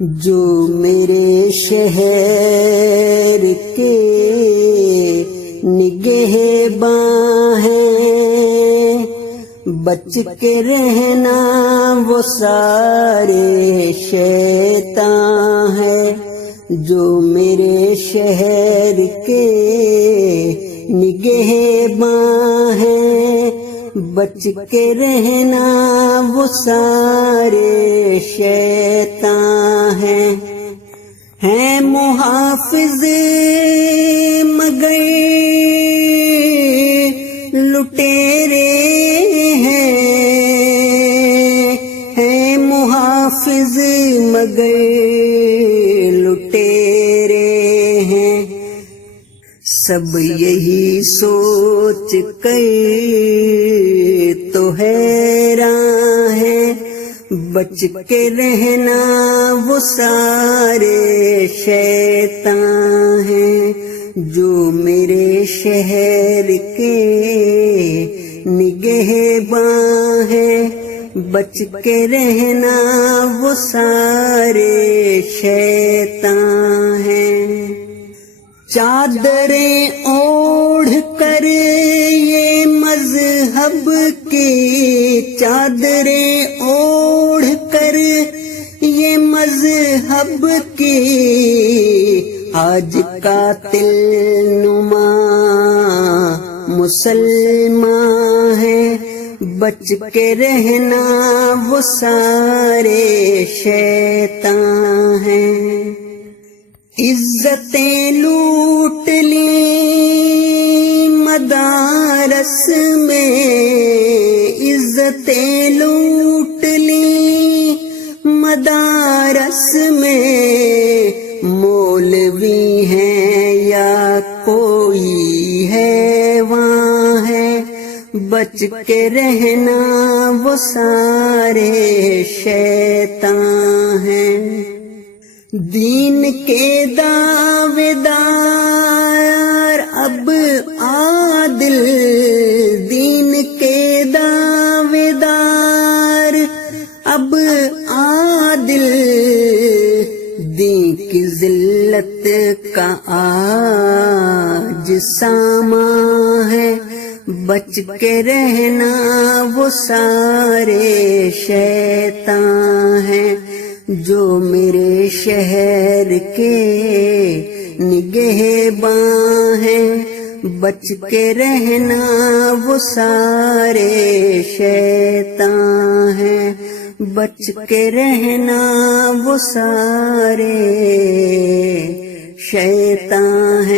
جو میرے شہر کے نگہباں ہیں، بچ کے رہنا وہ سارے شیطان ہیں۔ جو میرے شہر کے نگہباں ہیں، بچ کے رہنا وہ سارے شیطان ہیں محافظ مگر لٹیرے ہیں محافظ مگر لٹیرے ہیں۔ سب یہی سوچ کر تو حیران ہے، بچ کے رہنا وہ سارے شیطان ہیں۔ جو میرے شہر کے نگہباں ہیں، بچ کے رہنا وہ سارے شیطان ہیں۔ چادریں اوڑھ کر یہ مذہب کی، چادریں اوڑھ کر یہ مذہب کی، آج قاتل نما مسلمان ہیں، بچ کے رہنا وہ سارے شیطان ہیں۔ عزتیں لوٹ لیں مدارس میں، عزتیں لوٹ لیں مدارس میں، مولوی ہیں یا کوئی حیوان ہے، بچ کے رہنا وہ سارے شیطان ہیں۔ دین کے دعوے دار اب عادل، دین کے دعوے دار اب عادل، دین کی ذلت کا آج سامان ہے، بچ کے رہنا وہ سارے شیطان ہیں۔ جو میرے شہر کے نگہباں ہیں، بچ کے رہنا وہ سارے شیطان ہیں، بچ کے رہنا وہ سارے شیطان ہیں۔